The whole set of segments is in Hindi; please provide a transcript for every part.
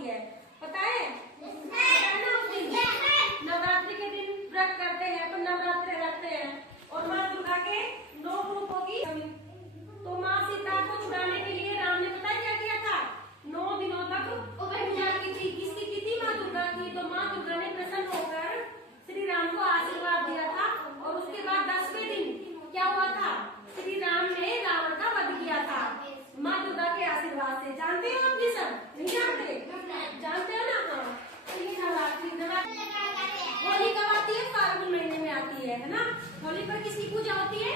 होती है, पता है ना? उस दिन नवरात्रि के दिन व्रत करते हैं, तो नवरात्रि रखते हैं और माँ दुर्गा के 9 रूपों की। तो माँ सीता को छुड़ाने के लिए राम ने पता क्या किया था? 9 दिनों तक पूजा की थी। किसकी की थी? माँ दुर्गा की। तो माँ दुर्गा ने प्रसन्न होकर श्री राम को आशीर्वाद दिया था और उसके बाद 10वें दिन क्या हुआ था? श्री राम ने रावण का वध किया था माँ दुर्गा के आशीर्वाद से। जानते हो आप ये सब? नहीं जानते? जानते हो ना? हाँ। तो ये नवरात्रि होली कब आती है? फाल्गुन महीने में आती है ना? होली पर किसकी पूजा होती है?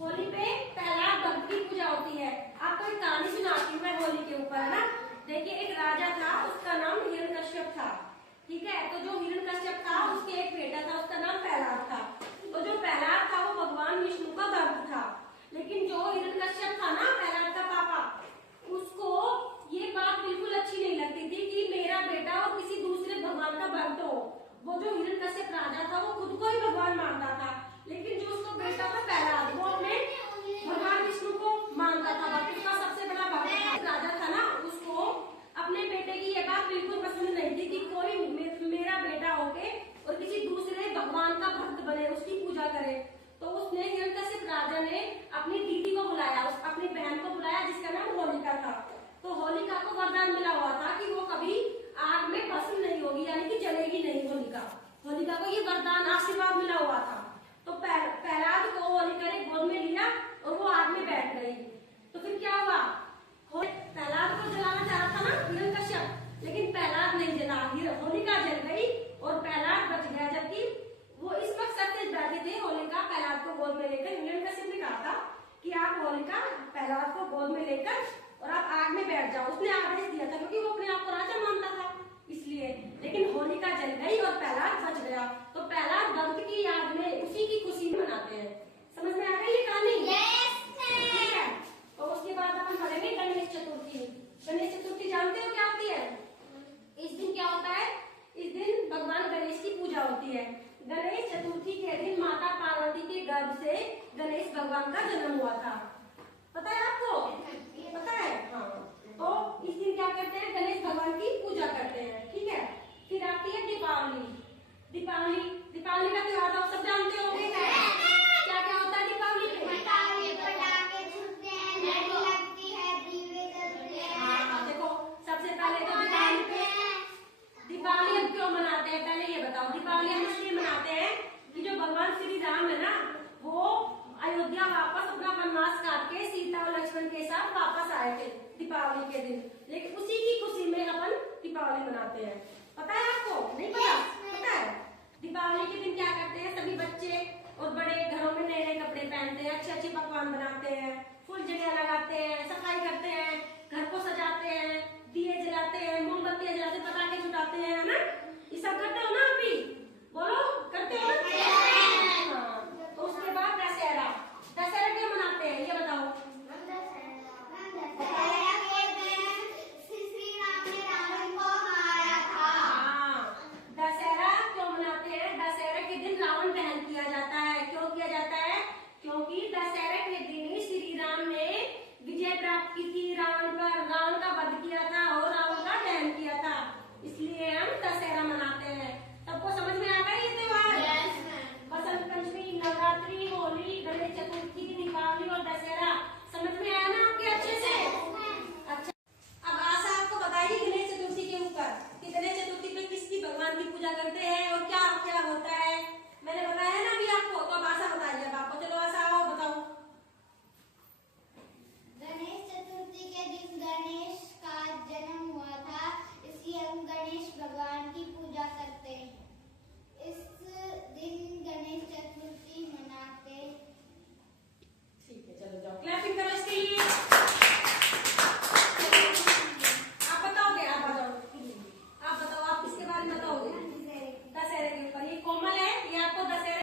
होली पे प्रहलाद भक्त की पूजा होती है। आपको एक कहानी सुनाती हूँ मैं होली के ऊपर, है ना? देखिए, एक राजा था, उसका नाम हिरण्यकश्यप था। ठीक है? तो जो हिरण्यकश्यप था उसके एक बेटा था, उसका नाम प्रहलाद था। तो जो प्रहलाद था वो भगवान विष्णु का भक्त था। लेकिन जो हिरण्यकश्यप था ना, प्रहलाद का पापा, उसको ये बात बिल्कुल अच्छी नहीं लगती थी कि मेरा बेटा और किसी दूसरे भगवान का भक्त हो। वो जो हिरण्यकश्यप राजा था वो खुद को ही भगवान मानता था, लेकिन जो उसका बेटा था प्रहलाद, वो अपने भगवान विष्णु को मानता था, भक्त का सबसे बड़ा भक्त था। राजा था ना, उसको अपने बेटे की ये बात बिल्कुल पसंद नहीं थी कि कोई मेरा बेटा होके और किसी दूसरे भगवान का भक्त बने, उसकी पूजा करे। तो उसने हिरण्यकश्यप राजा ने अपनी दीदी को बुलाया, अपनी बहन को बुलाया जिसका नाम होलिका था। तो होलिका को वरदान मिला हुआ था कि वो कभी आग में भस्म नहीं होगी, यानी कि जलेगी नहीं। होलिका को ये वरदान आशीर्वाद मिला हुआ था। तो प्रहलाद को होलिका ने गोद में लिया और वो आग में बैठ गई। तो फिर क्या हुआ? प्रहलाद को जलाना चाह रहा था ना हिरण्यकश्यप, लेकिन प्रहलाद नहीं जला, होलिका जल गई और प्रहलाद बच गया। जबकि वो इस मकसद से बैठे थे, होलिका प्रहलाद को गोद में लेकर। हिरण्यकश्यप ने कहा था कि आप होलिका प्रहलाद को गोद में लेकर और आप आग में बैठ जाओ। उसने आदेश दिया था क्योंकि वो अपने आप को राजा मानता था इसलिए। लेकिन होलिका जल गई और प्रहलाद बच गया। तो प्रहलाद भक्त की याद में, उसी की खुशी में मनाते हैं। समझ में आ गई ये कहानी? ठीक है। तो उसके बाद अपन पढ़ेंगे गणेश चतुर्थी। गणेश चतुर्थी जानते हो क्या होती है? इस दिन क्या होता है? इस दिन भगवान गणेश की पूजा होती है। गणेश चतुर्थी के दिन माता पार्वती के गर्भ से गणेश भगवान का जन्म हुआ था।